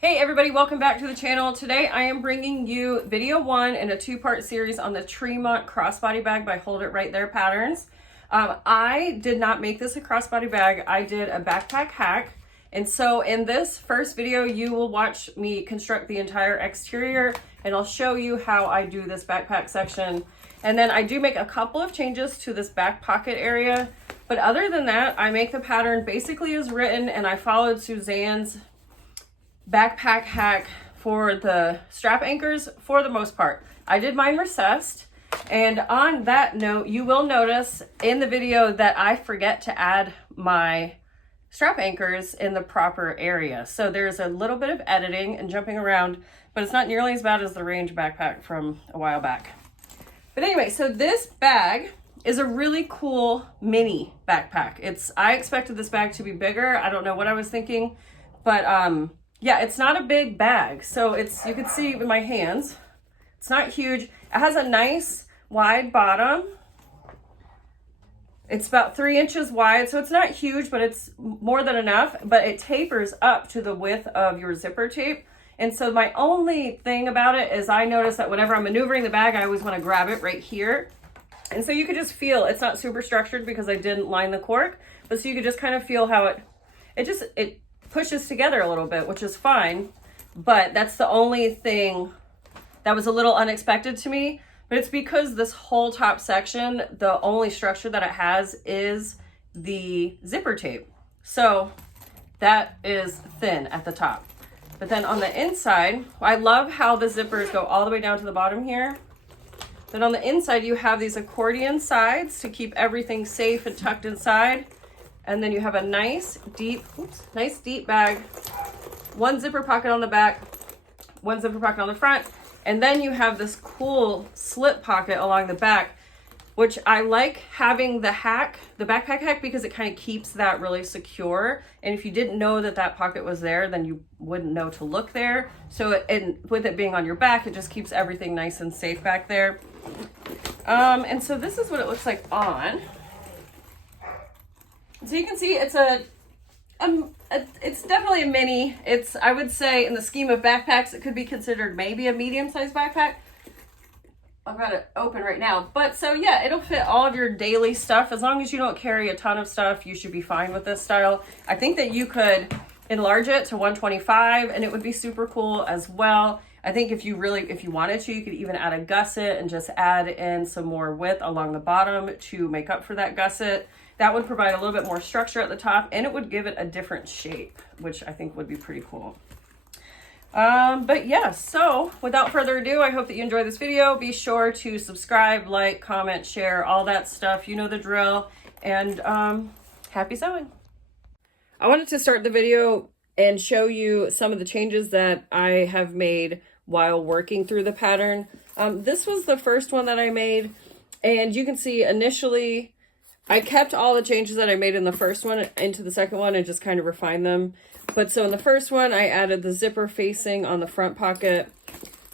Hey everybody, welcome back to the channel. Today I am bringing you video 1 in a 2-part series on the Tremont crossbody bag by Hold It Right There patterns. I did not make this a crossbody bag, I did a backpack hack. And so in this first video, you will watch me construct the entire exterior and I'll show you how I do this backpack section. And then I do make a couple of changes to this back pocket area. But other than that, I make the pattern basically as written and I followed Suzanne's backpack hack for the strap anchors for the most part. I did mine recessed, and on that note, you will notice in the video that I forget to add my strap anchors in the proper area. So there's a little bit of editing and jumping around, but it's not nearly as bad as the Range backpack from a while back. But anyway, so this bag is a really cool mini backpack. I expected this bag to be bigger. I don't know what I was thinking, but yeah, it's not a big bag. So you can see with my hands, it's not huge. It has a nice wide bottom. It's about 3 inches wide, so it's not huge, but it's more than enough. But it tapers up to the width of your zipper tape. And so my only thing about it is I notice that whenever I'm maneuvering the bag, I always want to grab it right here. And so you could just feel, it's not super structured because I didn't line the cork, but so you could just kind of feel how it pushes together a little bit, which is fine, but that's the only thing that was a little unexpected to me. But it's because this whole top section, the only structure that it has is the zipper tape. So that is thin at the top. But then on the inside, I love how the zippers go all the way down to the bottom here. Then on the inside, you have these accordion sides to keep everything safe and tucked inside. And then you have a nice deep bag, one zipper pocket on the back, one zipper pocket on the front. And then you have this cool slip pocket along the back, which I like having the backpack hack, because it kind of keeps that really secure. And if you didn't know that that pocket was there, then you wouldn't know to look there. So with it being on your back, it just keeps everything nice and safe back there. And so this is what it looks like on. So you can see it's it's definitely a mini. I would say in the scheme of backpacks, it could be considered maybe a medium-sized backpack. I've got it open right now. But so yeah, it'll fit all of your daily stuff. As long as you don't carry a ton of stuff, you should be fine with this style. I think that you could enlarge it to 125 and it would be super cool as well. I think if you wanted to, you could even add a gusset and just add in some more width along the bottom to make up for that gusset. That would provide a little bit more structure at the top and it would give it a different shape, which I think would be pretty cool. But yeah, so without further ado, I hope that you enjoy this video. Be sure to subscribe, like, comment, share, all that stuff. You know the drill. And happy sewing. I wanted to start the video and show you some of the changes that I have made while working through the pattern. This was the first one that I made, and you can see initially I kept all the changes that I made in the first one into the second one and just kind of refined them. But so in the first one, I added the zipper facing on the front pocket.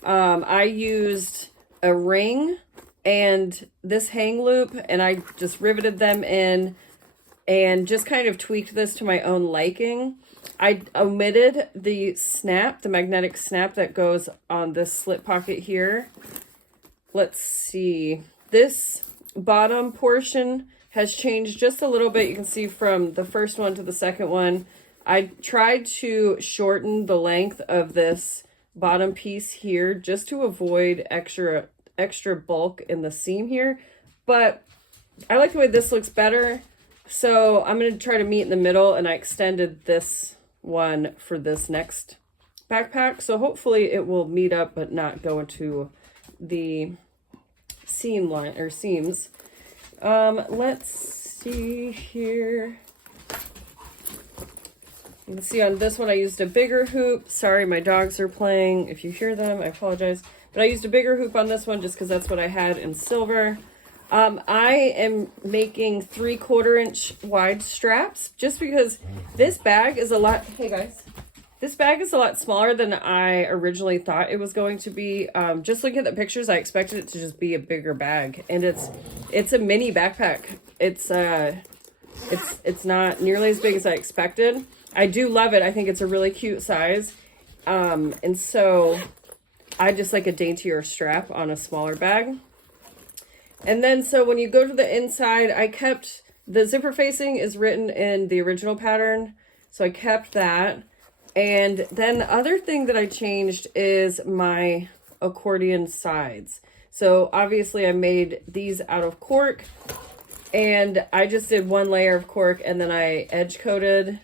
I used a ring and this hang loop, and I just riveted them in and just kind of tweaked this to my own liking. I omitted the snap, the magnetic snap that goes on this slip pocket here. Let's see. This bottom portion has changed just a little bit. You can see from the first one to the second one. I tried to shorten the length of this bottom piece here just to avoid extra bulk in the seam here. But I like the way this looks better. So I'm going to try to meet in the middle, and I extended this one for this next backpack. So hopefully it will meet up but not go into the seam line or seams. Let's see here. You can see on this one I used a bigger hoop. Sorry, my dogs are playing. If you hear them, I apologize. But I used a bigger hoop on this one just because that's what I had in silver. I am making 3/4 inch wide straps just because this bag is a lot. Hey guys, this bag is a lot smaller than I originally thought it was going to be. Just looking at the pictures, I expected it to just be a bigger bag, and it's a mini backpack. It's not nearly as big as I expected. I do love it. I think it's a really cute size. And so I just like a daintier strap on a smaller bag. And then, so when you go to the inside, I kept the zipper facing is written in the original pattern. So I kept that. And then the other thing that I changed is my accordion sides. So obviously I made these out of cork, and I just did one layer of cork and then I edge coated,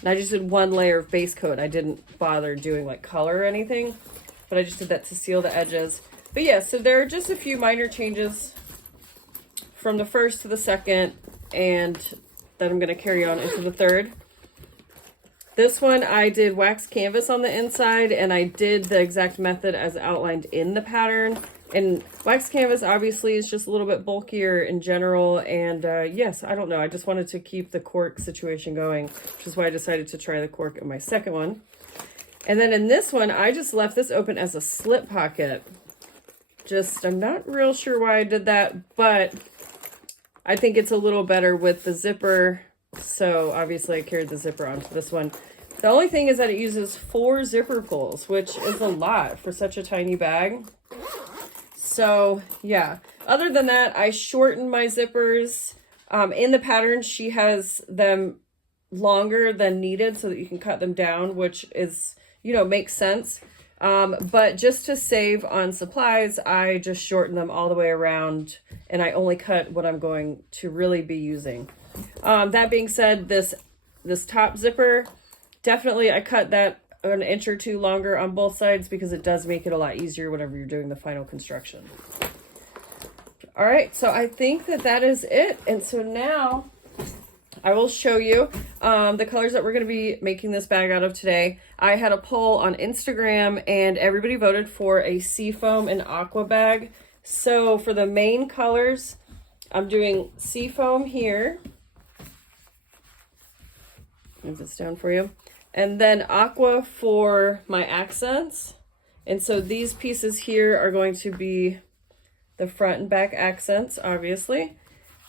and I just did one layer of base coat. I didn't bother doing like color or anything, but I just did that to seal the edges. But yeah, so there are just a few minor changes from the first to the second, and that I'm going to carry on into the third. This one, I did wax canvas on the inside, and I did the exact method as outlined in the pattern. And wax canvas obviously is just a little bit bulkier in general, and yes, I don't know, I just wanted to keep the cork situation going, which is why I decided to try the cork in my second one. And then in this one, I just left this open as a slip pocket. I'm not real sure why I did that, but I think it's a little better with the zipper, so obviously I carried the zipper onto this one. The only thing is that it uses 4 zipper pulls, which is a lot for such a tiny bag. So yeah, other than that, I shortened my zippers. In the pattern, she has them longer than needed so that you can cut them down, which is, you know, makes sense. But just to save on supplies, I just shorten them all the way around, and I only cut what I'm going to really be using. That being said, this top zipper, definitely I cut that an inch or 2 longer on both sides because it does make it a lot easier whenever you're doing the final construction. All right, so I think that is it. And so now I will show you the colors that we're going to be making this bag out of today. I had a poll on Instagram and everybody voted for a seafoam and aqua bag. So for the main colors, I'm doing seafoam here. Move this down for you. And then aqua for my accents. And so these pieces here are going to be the front and back accents, obviously.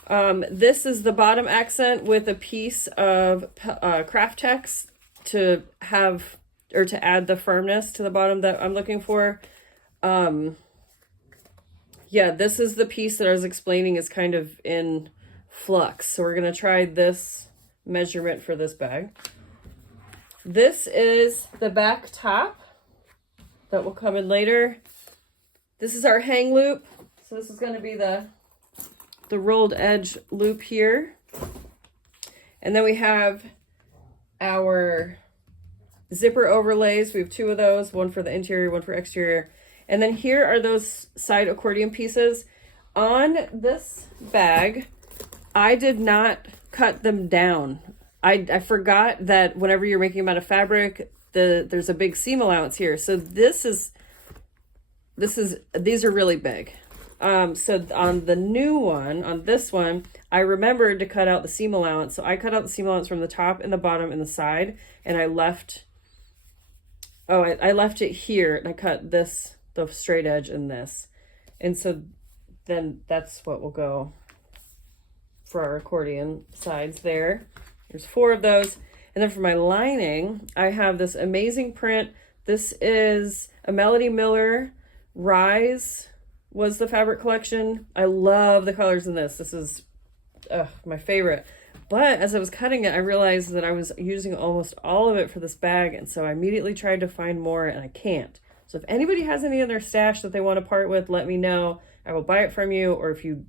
This is the bottom accent with a piece of craft text to have, or to add the firmness to the bottom that I'm looking for. Yeah, this is the piece that I was explaining is kind of in flux. So we're going to try this measurement for this bag. This is the back top that will come in later. This is our hang loop. So this is going to be the rolled edge loop here. And then we have our zipper overlays. We have 2 of those, one for the interior, one for exterior. And then here are those side accordion pieces. On this bag, I did not cut them down. I forgot that whenever you're making them out of fabric, there's a big seam allowance here. So these are really big. So on the new one, on this one, I remembered to cut out the seam allowance. So I cut out the seam allowance from the top and the bottom and the side, and I left it here, and I cut the straight edge in this. And so then that's what will go for our accordion sides there. There's 4 of those. And then for my lining, I have this amazing print. This is a Melody Miller Rise was the fabric collection. I love the colors in this. This is my favorite. But as I was cutting it, I realized that I was using almost all of it for this bag. And so I immediately tried to find more, and I can't. So if anybody has any in their stash that they want to part with, let me know. I will buy it from you. Or if you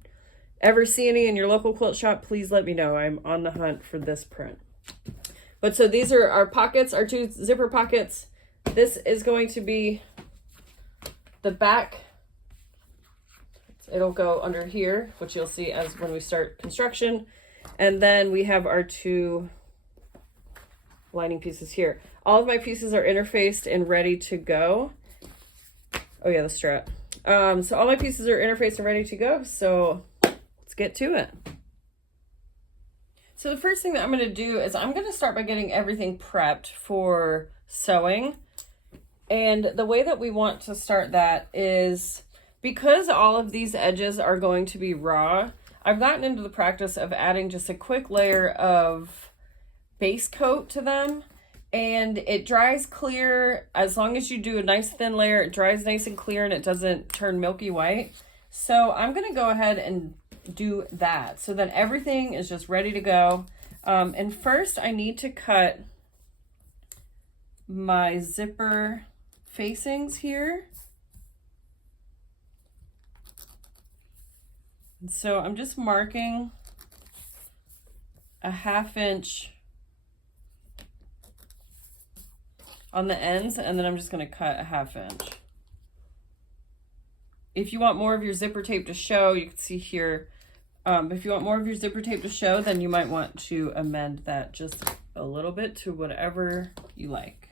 ever see any in your local quilt shop, please let me know. I'm on the hunt for this print. But so these are our pockets, our 2 zipper pockets. This is going to be the back. It'll go under here, which you'll see as when we start construction. And then we have our 2 lining pieces here. All of my pieces are interfaced and ready to go. Oh yeah, the strap. So all my pieces are interfaced and ready to go. So let's get to it. So the first thing that I'm going to do is I'm going to start by getting everything prepped for sewing. And the way that we want to start that is, because all of these edges are going to be raw, I've gotten into the practice of adding just a quick layer of base coat to them. And it dries clear. As long as you do a nice thin layer, it dries nice and clear and it doesn't turn milky white. So I'm gonna go ahead and do that. So then everything is just ready to go. And first I need to cut my zipper facings here. And so I'm just marking a 1/2 inch on the ends, and then I'm just going to cut a 1/2 inch. If you want more of your zipper tape to show, you can see here, if you want more of your zipper tape to show, then you might want to amend that just a little bit to whatever you like.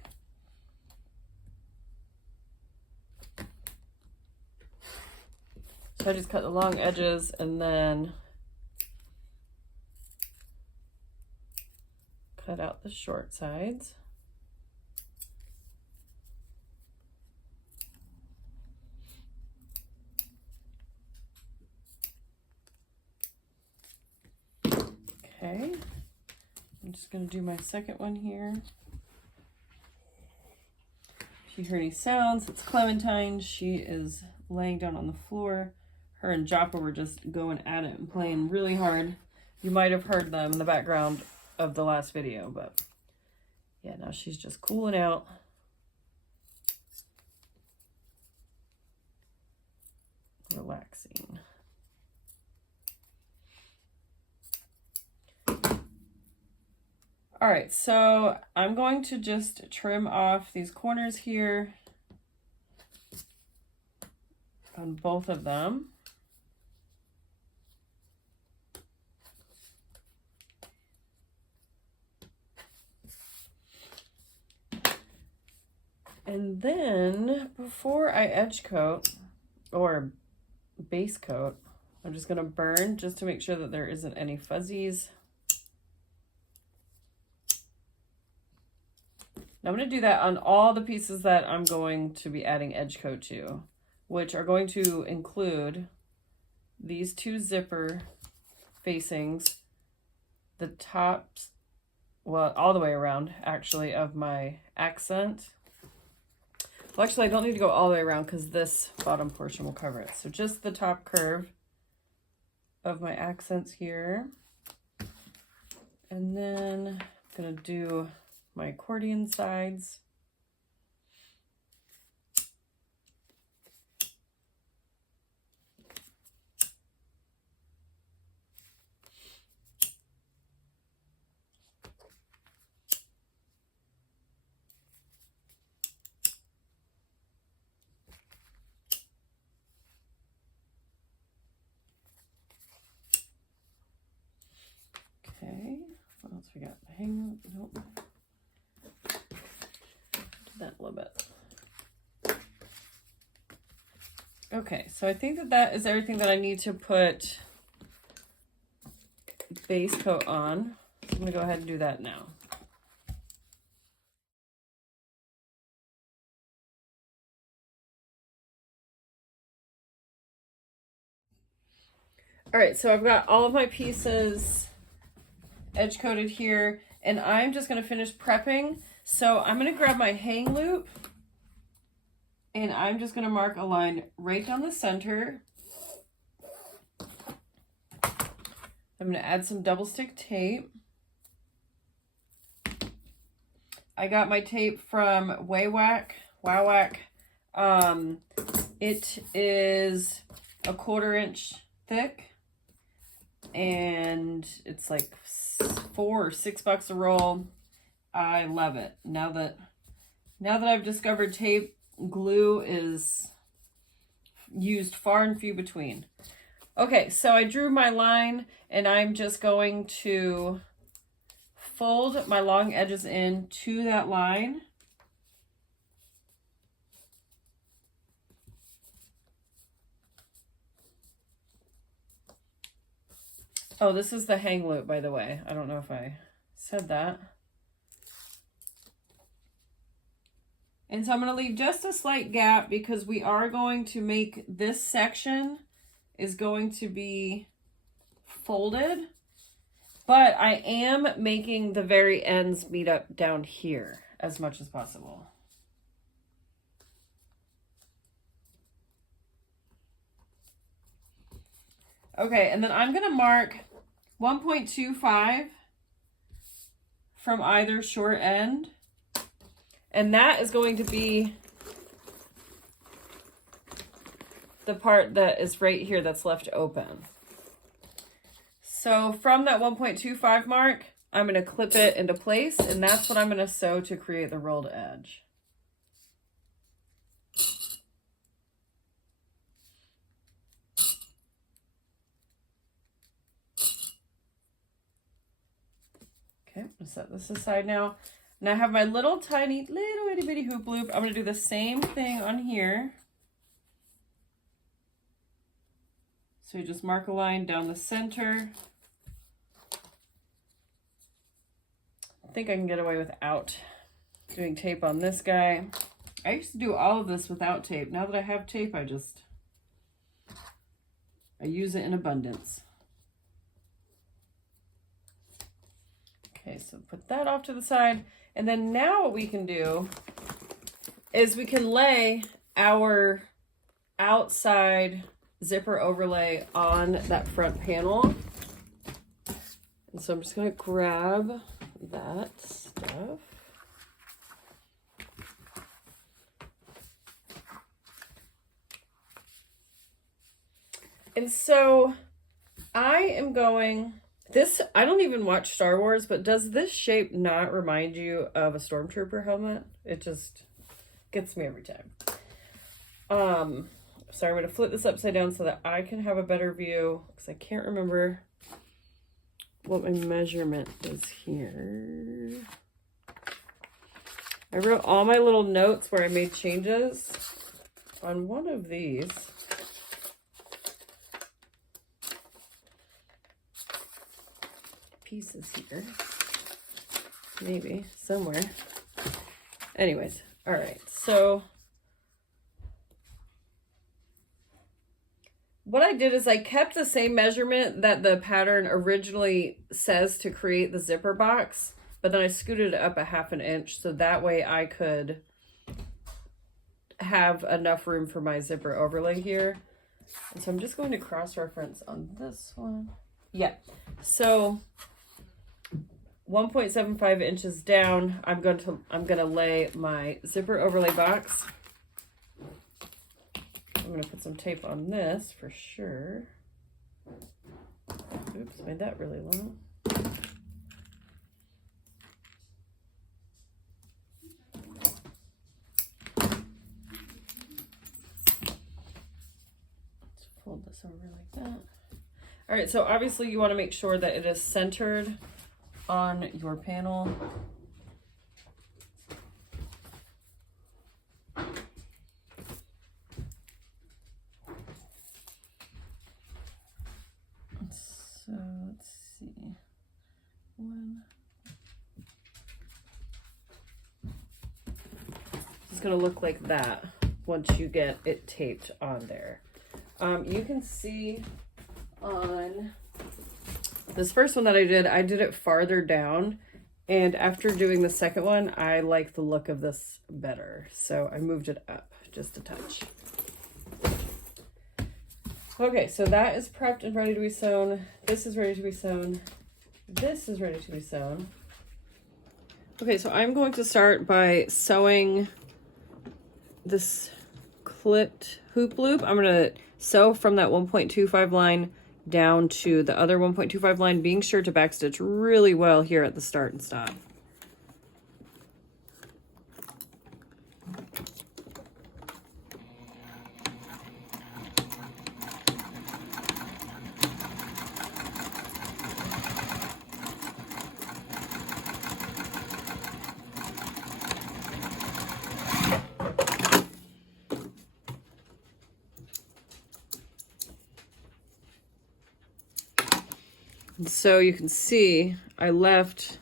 So I just cut the long edges and then cut out the short sides. Okay, I'm just going to do my second one here. If you hear any sounds, it's Clementine. She is laying down on the floor. Her and Joppa were just going at it and playing really hard. You might have heard them in the background of the last video, but yeah, now she's just cooling out. Relaxing. All right, so I'm going to just trim off these corners here on both of them. And then before I edge coat or base coat, I'm just going to burn just to make sure that there isn't any fuzzies. Now I'm going to do that on all the pieces that I'm going to be adding edge coat to, which are going to include these 2 zipper facings, the tops, well, all the way around actually, of my accent. Well, actually I don't need to go all the way around because this bottom portion will cover it. So just the top curve of my accents here. And then I'm going to do my accordion sides. Okay, what else we got? Hang, nope. That a little bit. Okay, so I think that that is everything that I need to put base coat on. So I'm going to go ahead and do that now. All right, so I've got all of my pieces edge coated here, and I'm just going to finish prepping. So I'm going to grab my hang loop, and I'm just going to mark a line right down the center. I'm going to add some double stick tape. I got my tape from Wawak. It is a 1/4 inch thick, and it's like $4 or $6 a roll. I love it. Now that I've discovered tape, glue is used far and few between. Okay, so I drew my line, and I'm just going to fold my long edges in to that line. Oh, this is the hang loop, by the way. I don't know if I said that. And so I'm going to leave just a slight gap because we are going to make this section is going to be folded, but I am making the very ends meet up down here. as much as possible. Okay, and then I'm going to mark 1.25 from either short end. And that is going to be the part that is right here that's left open. So from that 1.25 mark, I'm going to clip it into place, and that's what I'm going to sew to create the rolled edge. Okay, I'm going to set this aside now. And I have my little tiny, little itty bitty hoop loop. I'm going to do the same thing on here. So you just mark a line down the center. I think I can get away without doing tape on this guy. I used to do all of this without tape. Now that I have tape, I use it in abundance. Okay, so put that off to the side. And then now what we can do is we can lay our outside zipper overlay on that front panel. And so I'm just going to grab that stuff. And so I am going... I don't even watch Star Wars, but does this shape not remind you of a Stormtrooper helmet? It just gets me every time. So I'm going to flip this upside down so that I can have a better view, because I can't remember what my measurement is here. I wrote all my little notes where I made changes on one of these. Pieces here, maybe somewhere. Anyways, all right, so what I did is I kept the same measurement that the pattern originally says to create the zipper box, but then I scooted it up a ½ inch so that way I could have enough room for my zipper overlay here. And so I'm just going to cross-reference on this one. Yeah, so 1.75 inches down, I'm gonna lay my zipper overlay box. I'm gonna put some tape on this for sure. Oops, made that really long. Let's fold this over like that. All right, so obviously you want to make sure that it is centered on your panel. So let's see. It's going to look like that once you get it taped on there. You can see on this first one that I did it farther down, and after doing the second one, I like the look of this better, so I moved it up just a touch. Okay, so that is prepped and ready to be sewn. This is ready to be sewn. This is ready to be sewn. Okay, so I'm going to start by sewing this clipped hoop loop. I'm going to sew from that 1.25 line down to the other 1.25 line, being sure to backstitch really well here at the start and stop. So you can see I left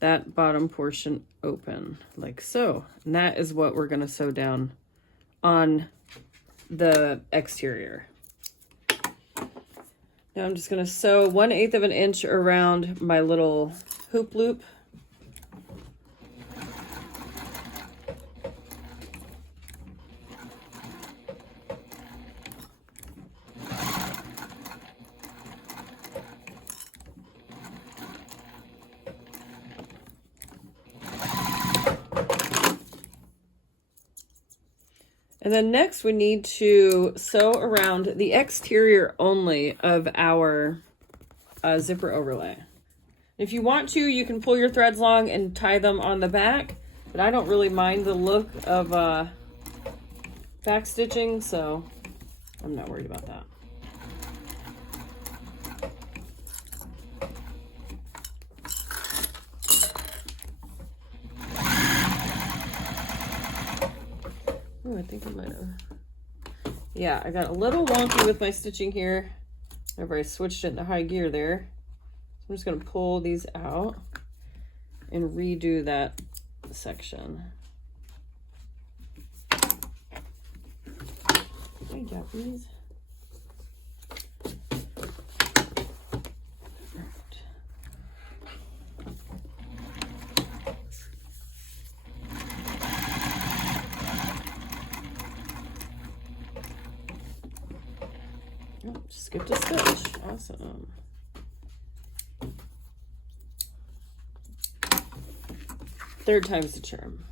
that bottom portion open like so, and that is what we're going to sew down on the exterior. Now I'm just going to sew 1/8 of an inch around my little hoop loop. And then next we need to sew around the exterior only of our zipper overlay. If you want to, you can pull your threads long and tie them on the back, but I don't really mind the look of back stitching, so I'm not worried about that. Oh, I think I might have. Yeah, I got a little wonky with my stitching here whenever I switched it into high gear there. So I'm just going to pull these out and redo that section. Hey, Japanese. Oh, skipped a stitch. Awesome. Third time's the charm.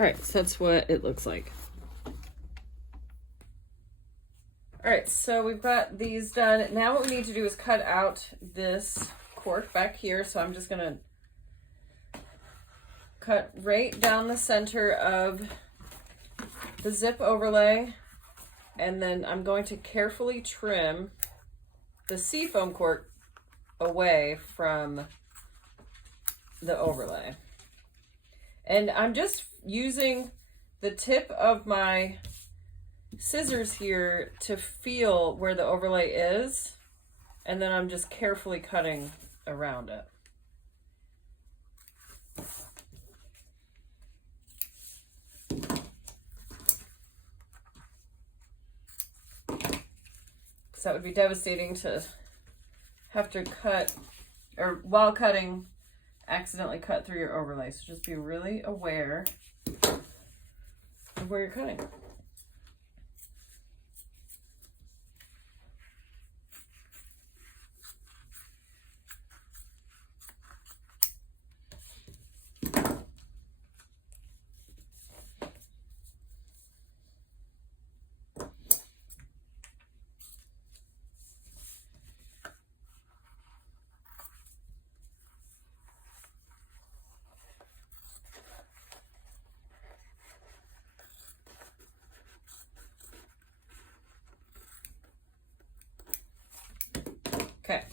All right, so that's what it looks like. All right, so we've got these done. Now what we need to do is cut out this cork back here. So I'm just gonna cut right down the center of the zip overlay. And then I'm going to carefully trim the seafoam cork away from the overlay. And I'm just using the tip of my scissors here to feel where the overlay is, and then I'm just carefully cutting around it. So that would be devastating to have to cut, or while cutting, accidentally cut through your overlay. So just be really aware of where you're cutting. Okay,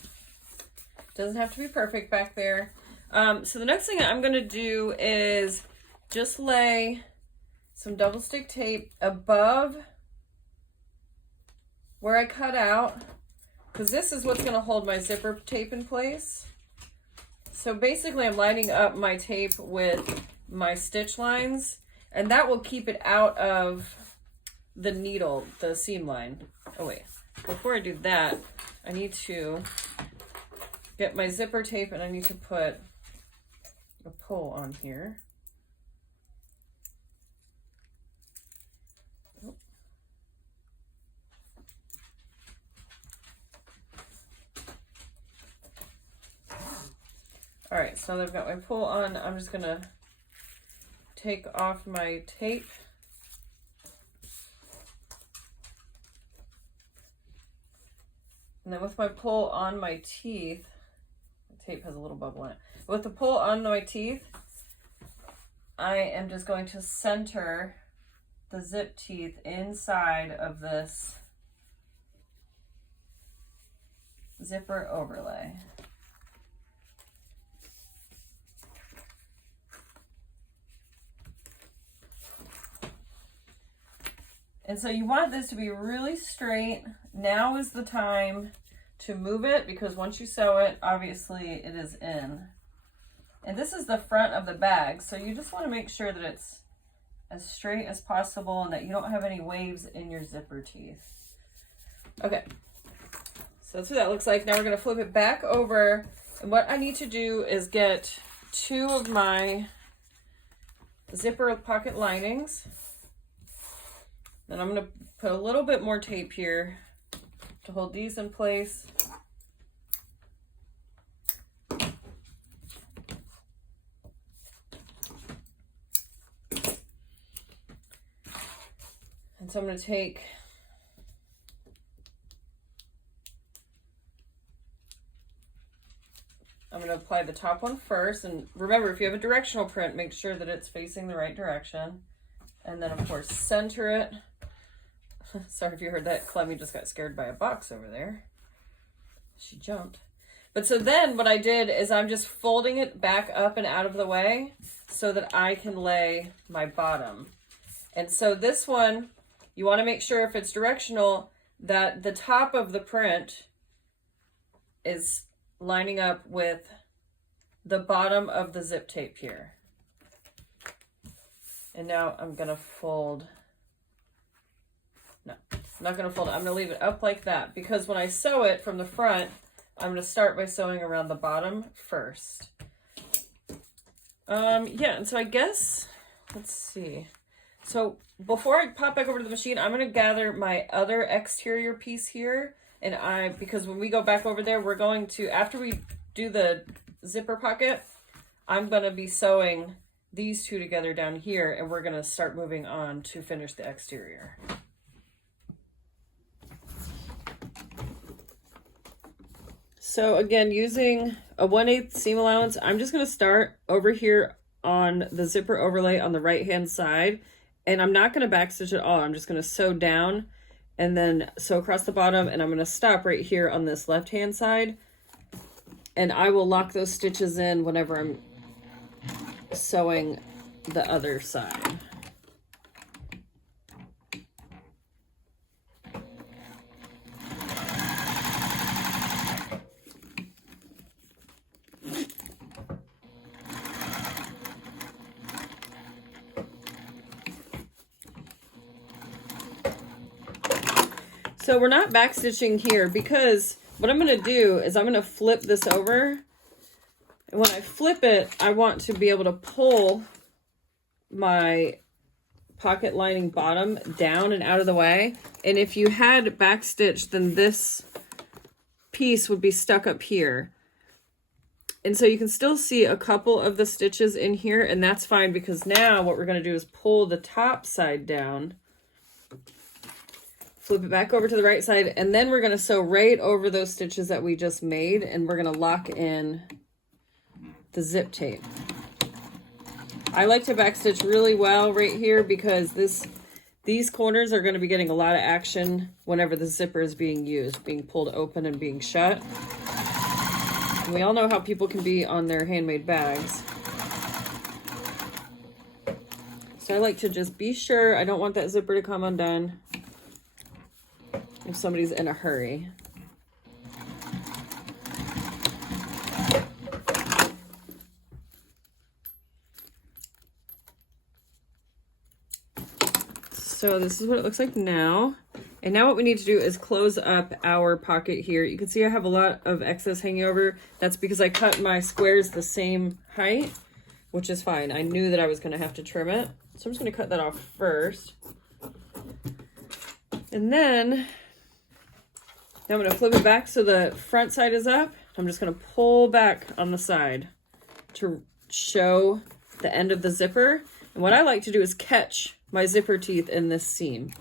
doesn't have to be perfect back there. So the next thing I'm gonna do is just lay some double stick tape above where I cut out, because this is what's gonna hold my zipper tape in place. So basically I'm lining up my tape with my stitch lines, and that will keep it out of the needle, the seam line. Oh wait, before I do that, I need to get my zipper tape, and I need to put a pull on here. All right, so I've got my pull on. I'm just gonna take off my tape. And then with my pull on my teeth, the tape has a little bubble in it. With the pull on my teeth, I am just going to center the zip teeth inside of this zipper overlay. And so you want this to be really straight. Now is the time to move it, because once you sew it, obviously it is in. And this is the front of the bag, so you just want to make sure that it's as straight as possible and that you don't have any waves in your zipper teeth. Okay, So that's what that looks like. Now we're going to flip it back over. And what I need to do is get 2 of my zipper pocket linings. Then I'm going to put a little bit more tape here to hold these in place. And so I'm going to take I'm going to apply the top one first, and remember, if you have a directional print, make sure that it's facing the right direction. And then, of course, center it. Sorry if you heard that. Clemmy just got scared by a box over there. She jumped. But so then what I did is I'm just folding it back up and out of the way so that I can lay my bottom. And so this one, you want to make sure if it's directional that the top of the print is lining up with the bottom of the zip tape here. And now I'm going to fold. No, I'm not going to fold it. I'm going to leave it up like that because when I sew it from the front, I'm going to start by sewing around the bottom first. Yeah, and so I guess, let's see. So before I pop back over to the machine, I'm going to gather my other exterior piece here. And because when we go back over there, we're going to, after we do the zipper pocket, I'm going to be sewing these 2 together down here, and we're going to start moving on to finish the exterior. So again, using a 1/8 seam allowance, I'm just going to start over here on the zipper overlay on the right-hand side, and I'm not going to backstitch at all. I'm just going to sew down and then sew across the bottom, and I'm going to stop right here on this left-hand side, and I will lock those stitches in whenever I'm sewing the other side. So we're not backstitching here because what I'm going to do is I'm going to flip this over. And when I flip it, I want to be able to pull my pocket lining bottom down and out of the way. And if you had backstitched, then this piece would be stuck up here. And so you can still see a couple of the stitches in here, and that's fine because now what we're going to do is pull the top side down, flip it back over to the right side, and then we're going to sew right over those stitches that we just made, and we're going to lock in the zip tape. I like to backstitch really well right here because these corners are going to be getting a lot of action whenever the zipper is being used, being pulled open and being shut. And we all know how people can be on their handmade bags. So I like to just be sure. I don't want that zipper to come undone if somebody's in a hurry. So this is what it looks like now. And now what we need to do is close up our pocket here. You can see I have a lot of excess hanging over. That's because I cut my squares the same height, which is fine. I knew that I was gonna have to trim it. So I'm just gonna cut that off first. And then now I'm going to flip it back so the front side is up. I'm just going to pull back on the side to show the end of the zipper. And what I like to do is catch my zipper teeth in this seam.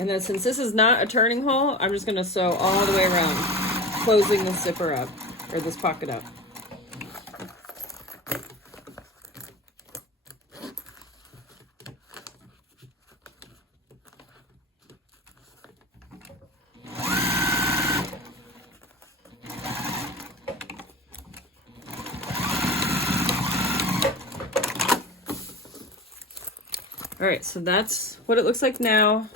And then since this is not a turning hole, I'm just going to sew all the way around, closing this zipper up, or this pocket up. All right, so that's what it looks like now.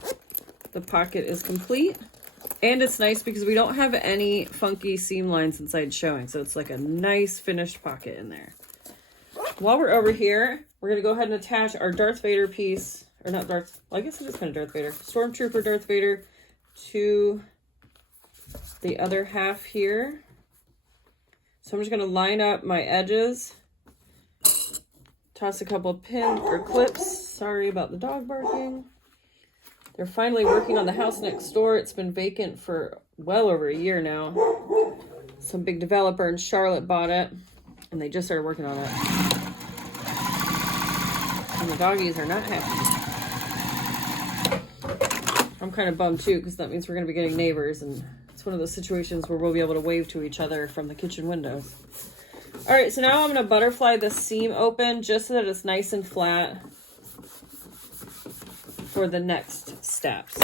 The pocket is complete, and it's nice because we don't have any funky seam lines inside showing, so it's like a nice finished pocket in there. while we're over here, we're going to go ahead and attach our Darth Vader piece, or not Darth, well, I guess it is kind of Darth Vader, Stormtrooper Darth Vader to the other half here. So I'm just going to line up my edges, toss a couple of pins or clips. Sorry about the dog barking. They're finally working on the house next door. It's been vacant for well over a year now. Some big developer in Charlotte bought it, and they just started working on it. And the doggies are not happy. I'm kind of bummed too, because that means we're going to be getting neighbors, and it's one of those situations where we'll be able to wave to each other from the kitchen windows. All right, so now I'm going to butterfly the seam open just so that it's nice and flat for the next steps.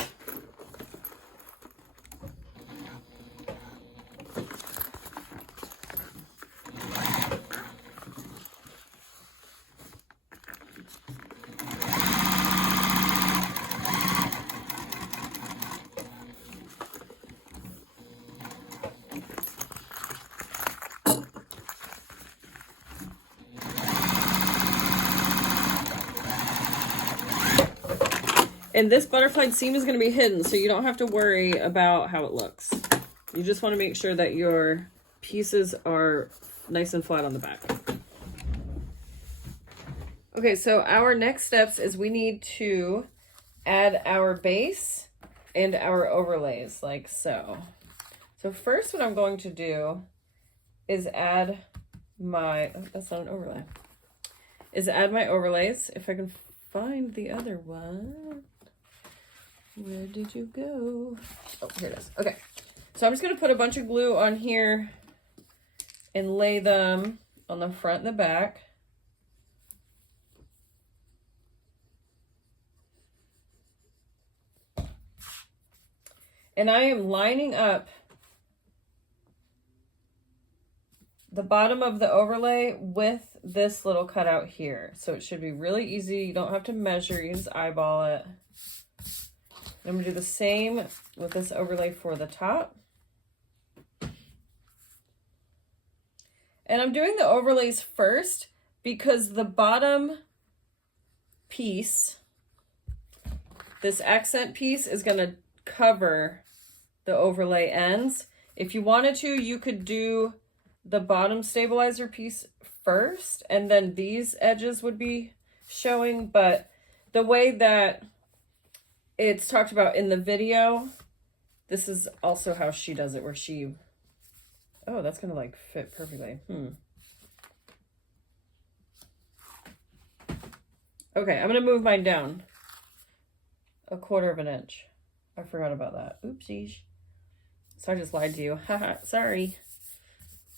And this butterflied seam is going to be hidden, so you don't have to worry about how it looks. You just want to make sure that your pieces are nice and flat on the back. Okay, so our next steps is we need to add our base and our overlays, like so. So first what I'm going to do is add my, oh, that's not an overlay, is add my overlays. If I can find the other one. Where did you go? Oh, here it is. Okay. So I'm just going to put a bunch of glue on here and lay them on the front and the back. And I am lining up the bottom of the overlay with this little cutout here. So it should be really easy. You don't have to measure, you just eyeball it. I'm going to do the same with this overlay for the top. And I'm doing the overlays first because the bottom piece, this accent piece, is going to cover the overlay ends. If you wanted to, you could do the bottom stabilizer piece first, and then these edges would be showing, but the way that it's talked about in the video, this is also how she does it, where she, oh, that's gonna like fit perfectly. Okay, I'm gonna move mine down 1/4 of an inch. I forgot about that. Oopsies. So I just lied to you. Haha, sorry.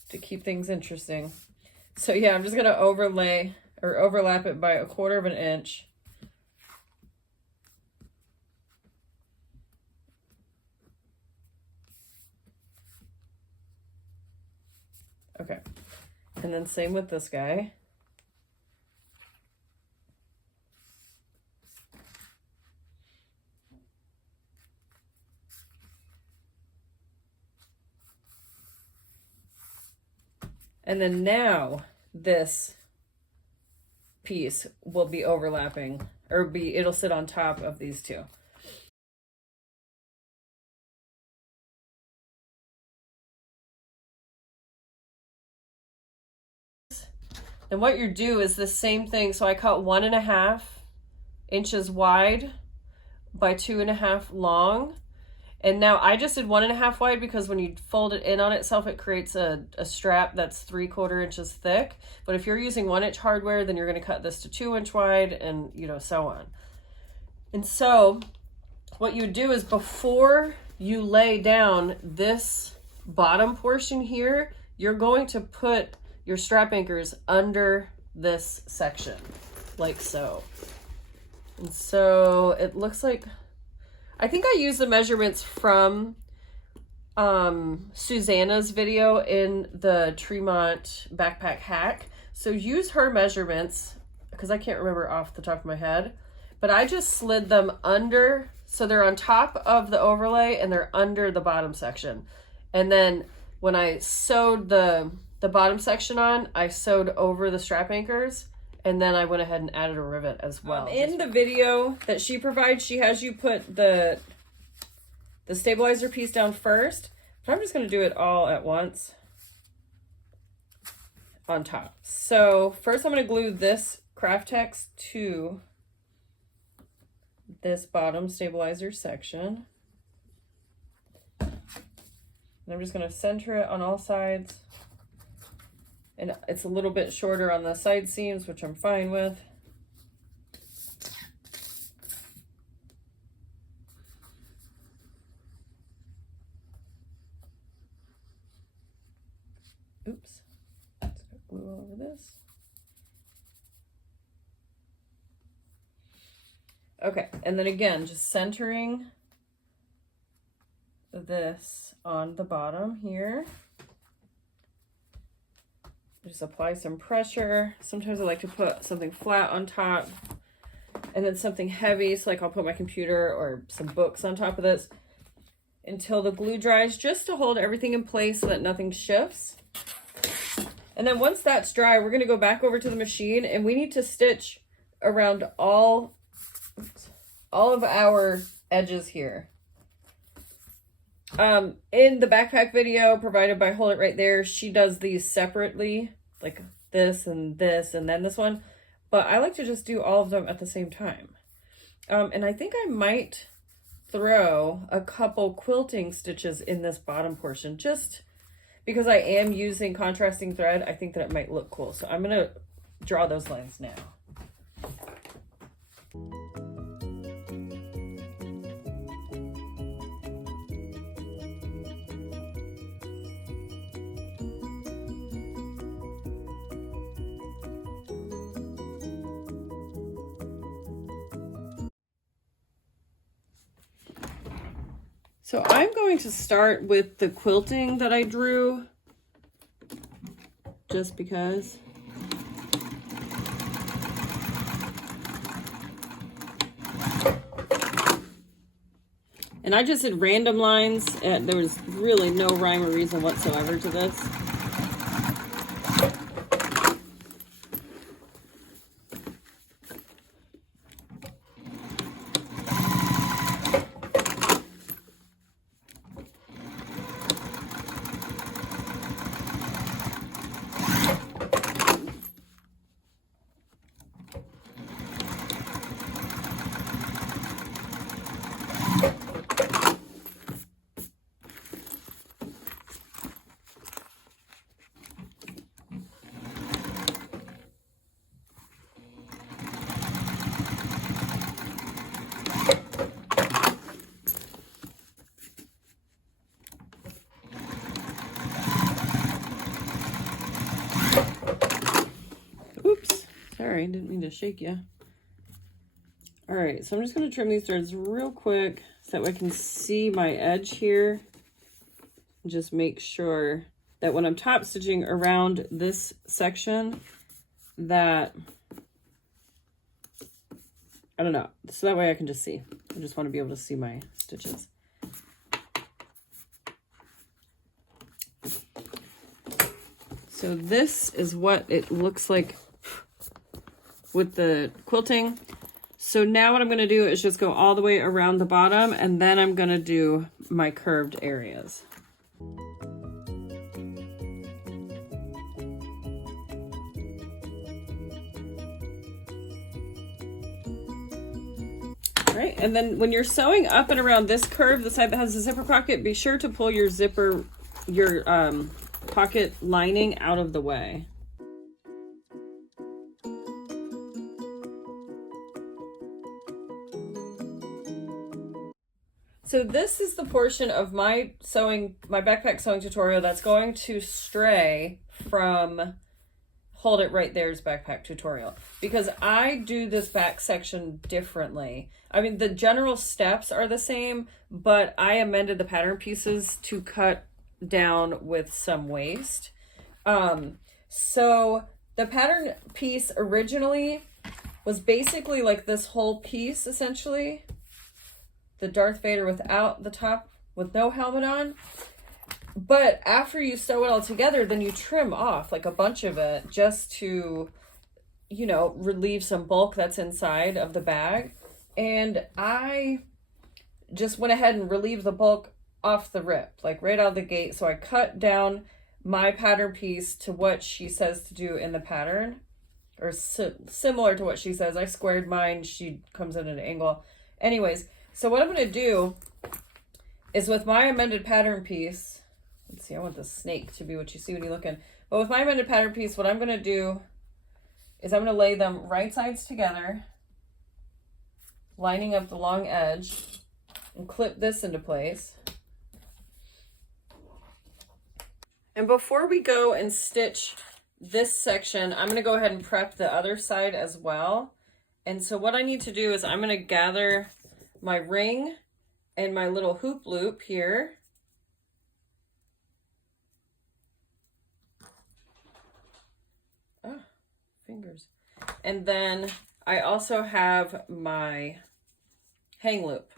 To keep things interesting. So yeah, I'm just gonna overlay or overlap it by 1/4 of an inch. Okay, and then same with this guy. And then now this piece will be overlapping, or it'll sit on top of these two. Then what you do is the same thing. So I cut 1.5 inches wide by 2.5 long. And now I just did 1.5 wide because when you fold it in on itself, it creates a strap that's 3/4 inches thick. But if you're using 1 inch hardware, then you're going to cut this to 2 inch wide, and so on. And so what you do is before you lay down this bottom portion here, you're going to put your strap anchors under this section, like so. And so it looks like, I think I used the measurements from Susanna's video in the Tremont backpack hack. So use her measurements, because I can't remember off the top of my head, but I just slid them under, so they're on top of the overlay and they're under the bottom section. And then when I sewed the the bottom section on, I sewed over the strap anchors, and then I went ahead and added a rivet as well. In the video that she provides, she has you put the stabilizer piece down first, but I'm just going to do it all at once on top. So first I'm going to glue this craft text to this bottom stabilizer section. And I'm just going to center it on all sides. And it's a little bit shorter on the side seams, which I'm fine with. Oops. Just got glue all over this. Okay, and then again, just centering this on the bottom here. Just apply some pressure. Sometimes I like to put something flat on top and then something heavy. So like I'll put my computer or some books on top of this until the glue dries, just to hold everything in place so that nothing shifts. And then once that's dry, we're gonna go back over to the machine and we need to stitch around all of our edges here. In the backpack video provided by Hold It Right There, she does these separately, like this and then this one, but I like to just do all of them at the same time. And I think I might throw a couple quilting stitches in this bottom portion, just because I am using contrasting thread. I think that it might look cool. So I'm gonna draw those lines now. So I'm going to start with the quilting that I drew, just because. And I just did random lines, and there was really no rhyme or reason whatsoever to this. Sorry, didn't mean to shake you. All right, so I'm just going to trim these threads real quick so that I can see my edge here. Just make sure that when I'm top stitching around this section that, I don't know, so that way I can just see. I just want to be able to see my stitches. So this is what it looks like with the quilting. So now what I'm going to do is just go all the way around the bottom, and then I'm going to do my curved areas. All right, and then when you're sewing up and around this curve, the side that has the zipper pocket, be sure to pull your zipper, your pocket lining out of the way. So this is the portion of my backpack sewing tutorial that's going to stray from Hold It Right There's backpack tutorial, because I do this back section differently. I mean, the general steps are the same, but I amended the pattern pieces to cut down with some waste. So the pattern piece originally was basically like this whole piece, essentially. The Darth Vader without the top, with no helmet on. But after you sew it all together, then you trim off like a bunch of it just to, you know, relieve some bulk that's inside of the bag. And I just went ahead and relieved the bulk off the rip, like right out of the gate. So I cut down my pattern piece to what she says to do in the pattern, or similar to what she says. I squared mine, she comes in at an angle. Anyways, so what I'm going to do is with my amended pattern piece, let's see, I want the snake to be what you see when you look in. But with my amended pattern piece, what I'm going to do is I'm going to lay them right sides together, lining up the long edge, and clip this into place. And before we go and stitch this section, I'm going to go ahead and prep the other side as well. And so what I need to do is I'm going to gather my ring and my little hoop loop here. Ah, fingers. And then I also have my hang loop.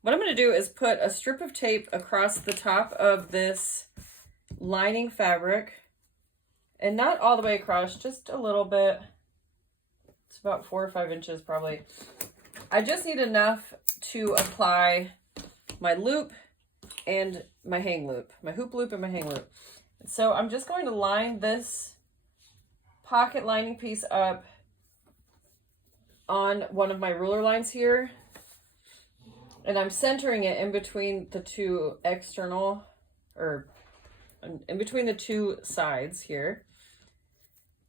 What I'm going to do is put a strip of tape across the top of this lining fabric, and not all the way across, just a little bit. It's about 4 or 5 inches probably. I just need enough to apply my loop and my hang loop, my hoop loop and my hang loop. So I'm just going to line this pocket lining piece up on one of my ruler lines here, and I'm centering it in between the two external, or in between the two sides here,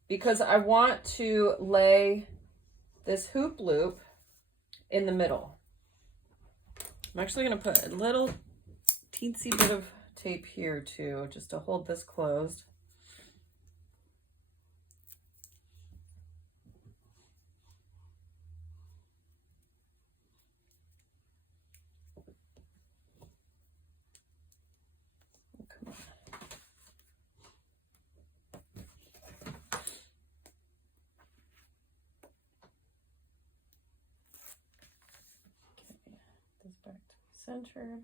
because I want to lay this hoop loop in the middle. I'm actually going to put a little teensy bit of tape here too, just to hold this closed. Back to center.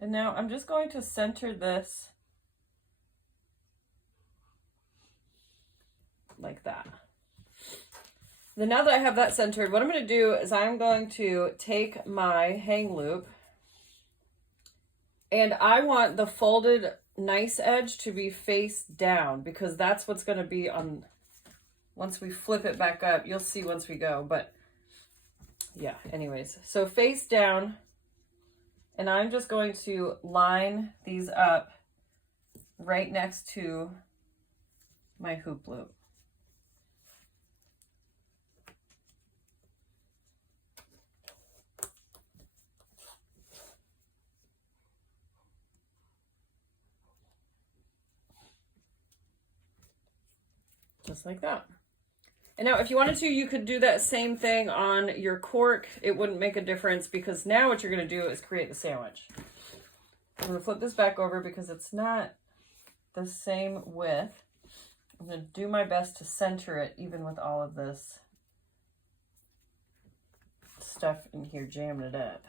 And now I'm just going to center this like that. Then now that I have that centered, what I'm going to do is I'm going to take my hang loop, and I want the folded nice edge to be face down, because that's what's going to be on. Once we flip it back up, you'll see once we go, but yeah, anyways. So face down, and I'm just going to line these up right next to my hoop loop. Just like that. And now if you wanted to, you could do that same thing on your cork. It wouldn't make a difference, because now what you're going to do is create the sandwich. I'm going to flip this back over because it's not the same width. I'm going to do my best to center it, even with all of this stuff in here jamming it up.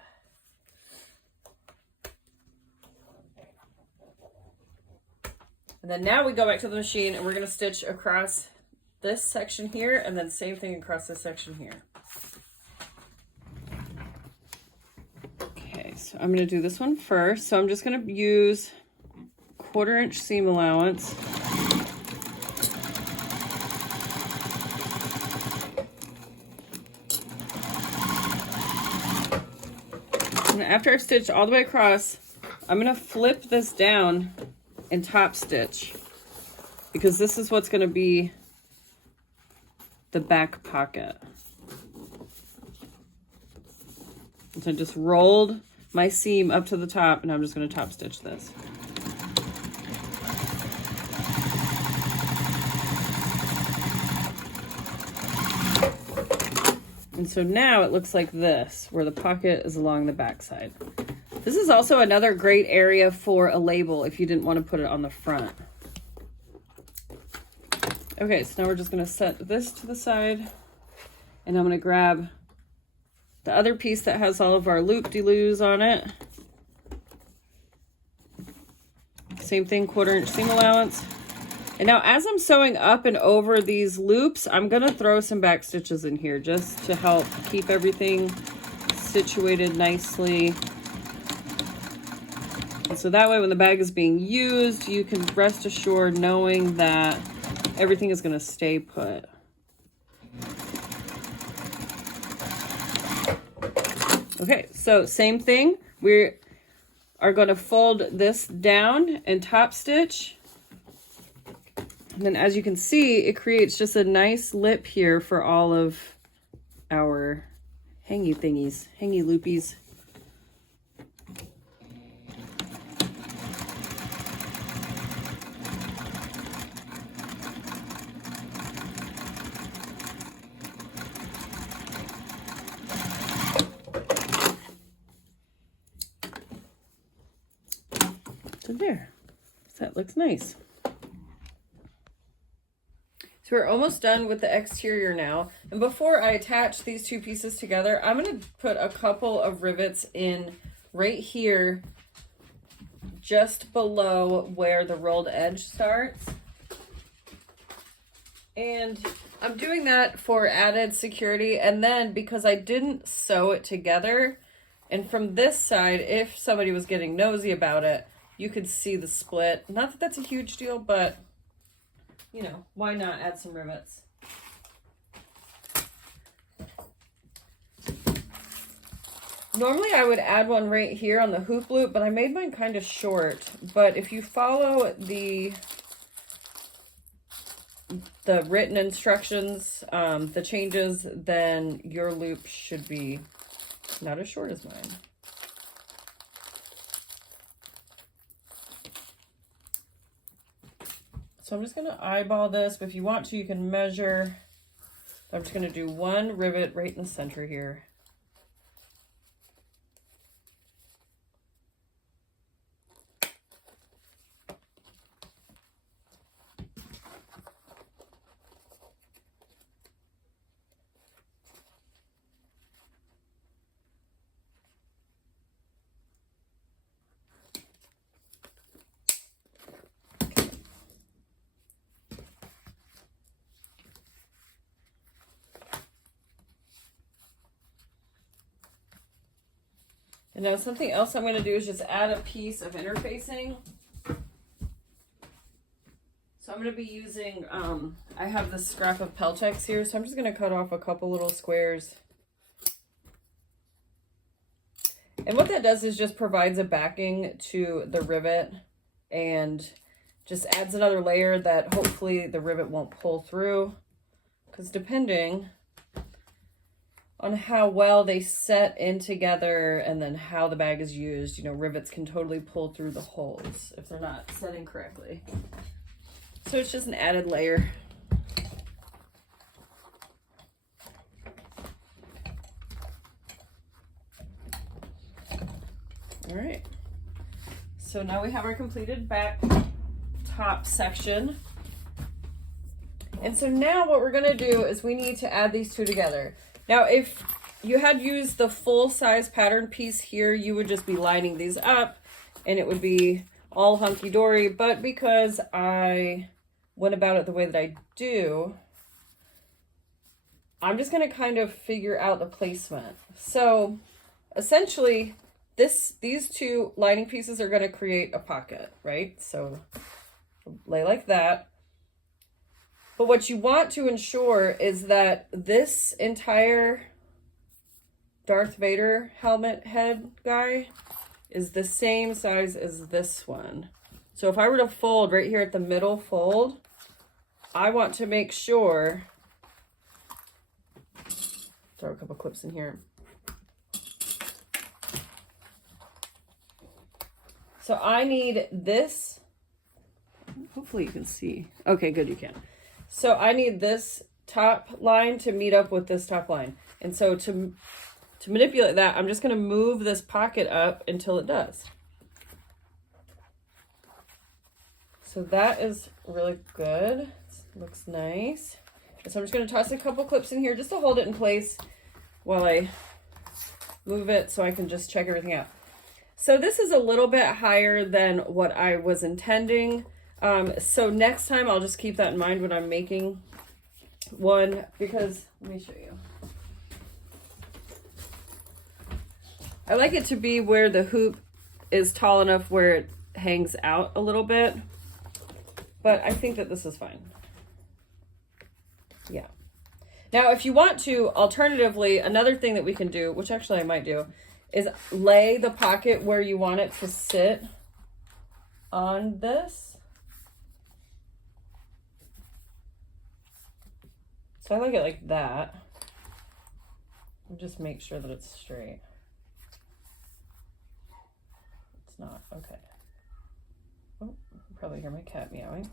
And then now we go back to the machine, and we're going to stitch across this section here, and then same thing across this section here. Okay, so I'm going to do this one first. So I'm just going to use 1/4 inch seam allowance. And after I've stitched all the way across, I'm going to flip this down and top stitch, because this is what's going to be the back pocket. And so I just rolled my seam up to the top, and I'm just going to top stitch this. And so now it looks like this, where the pocket is along the back side. This is also another great area for a label if you didn't want to put it on the front. Okay, so now we're just going to set this to the side, and I'm going to grab the other piece that has all of our loop-de-loos on it. Same thing, 1/4 inch seam allowance. And now as I'm sewing up and over these loops, I'm gonna throw some back stitches in here just to help keep everything situated nicely. And so that way when the bag is being used, you can rest assured knowing that everything is gonna stay put. Okay, so same thing. We are going to fold this down and top stitch. And then as you can see, it creates just a nice lip here for all of our hangy thingies, hangy loopies. So there, so that looks nice. So we're almost done with the exterior now. And before I attach these two pieces together, I'm going to put a couple of rivets in right here, just below where the rolled edge starts. And I'm doing that for added security. And then because I didn't sew it together, and from this side, if somebody was getting nosy about it, you could see the split. Not that that's a huge deal, but you know, why not add some rivets? Normally I would add one right here on the hoop loop, but I made mine kind of short. But if you follow the written instructions, the changes, then your loop should be not as short as mine. So I'm just going to eyeball this, but if you want to, you can measure. I'm just going to do one rivet right in the center here. And now something else I'm going to do is just add a piece of interfacing. So I'm going to be using, I have this scrap of Peltex here, so I'm just going to cut off a couple little squares. And what that does is just provides a backing to the rivet and just adds another layer that hopefully the rivet won't pull through. Because depending on how well they set in together and then how the bag is used, you know, rivets can totally pull through the holes if they're not setting correctly. So it's just an added layer. All right. So now we have our completed back top section. And so now what we're gonna do is we need to add these two together. Now, if you had used the full size pattern piece here, you would just be lining these up and it would be all hunky-dory. But because I went about it the way that I do, I'm just going to kind of figure out the placement. So essentially, these two lining pieces are going to create a pocket, right? So lay like that. But what you want to ensure is that this entire Darth Vader helmet head guy is the same size as this one. So if I were to fold right here at the middle fold, I want to make sure, throw a couple clips in here. So I need this, hopefully you can see. Okay, good, you can. So I need this top line to meet up with this top line. And so to manipulate that, I'm just going to move this pocket up until it does. So that is really good. Looks nice. And so I'm just going to toss a couple clips in here just to hold it in place while I move it so I can just check everything out. So this is a little bit higher than what I was intending. So next time I'll just keep that in mind when I'm making one, because let me show you. I like it to be where the hoop is tall enough where it hangs out a little bit, but I think that this is fine. Yeah. Now, if you want to, alternatively, another thing that we can do, which actually I might do, is lay the pocket where you want it to sit on this. So I like it like that. Just make sure that it's straight. It's not, okay. Oh, you can probably hear my cat meowing.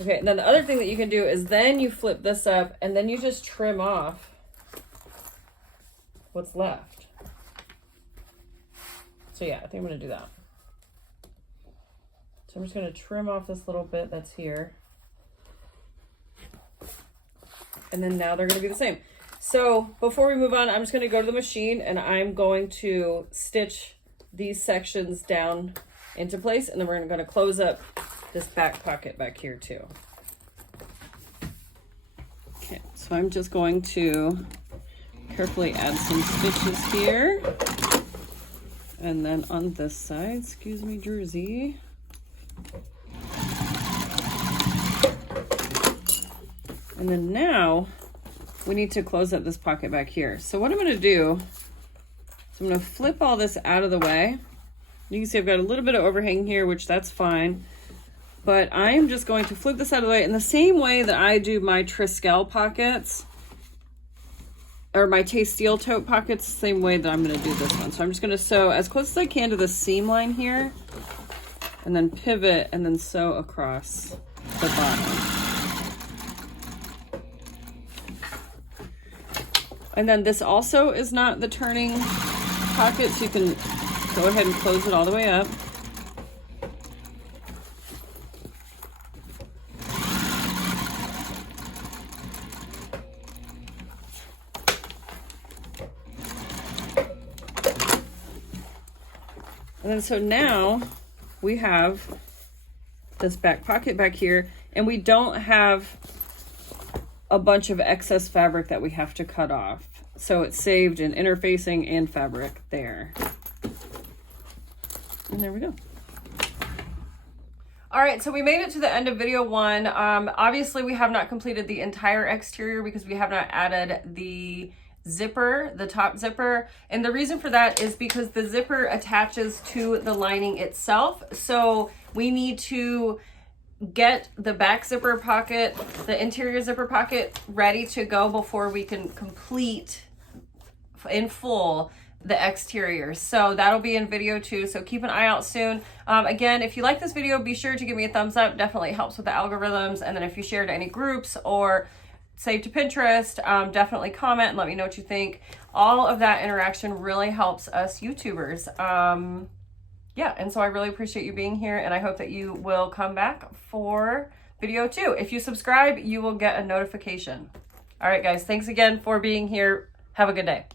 Okay, and then the other thing that you can do is then you flip this up and then you just trim off what's left. So yeah, I think I'm gonna do that. So I'm just gonna trim off this little bit that's here. And then now they're gonna be the same. So before we move on, I'm just gonna go to the machine and I'm going to stitch these sections down into place, and then we're gonna close up this back pocket back here too. Okay, so I'm just going to carefully add some stitches here. And then on this side, excuse me, Jersey. And then now we need to close up this pocket back here. So what I'm gonna do is I'm gonna flip all this out of the way. You can see I've got a little bit of overhang here, which that's fine. But I'm just going to flip this out of the way in the same way that I do my Triskel pockets, or my Taste Steel tote pockets, same way that I'm gonna do this one. So I'm just gonna sew as close as I can to the seam line here, and then pivot and then sew across the bottom. And then this also is not the turning pocket, so you can go ahead and close it all the way up. And then so now we have this back pocket back here, and we don't have a bunch of excess fabric that we have to cut off. So it's saved in interfacing and fabric there. And there we go. All right, so we made it to the end of video one. Obviously we have not completed the entire exterior because we have not added the zipper, the top zipper. And the reason for that is because the zipper attaches to the lining itself. So we need to get the back zipper pocket, the interior zipper pocket ready to go before we can complete in full the exterior. So that'll be in video 2, so keep an eye out soon. Again, if you like this video, be sure to give me a thumbs up. Definitely helps with the algorithms. And then if you share to any groups or save to Pinterest, definitely comment and let me know what you think. All of that interaction really helps us YouTubers. Yeah, and so I really appreciate you being here, and I hope that you will come back for video 2. If you subscribe, you will get a notification. All right, guys, thanks again for being here. Have a good day.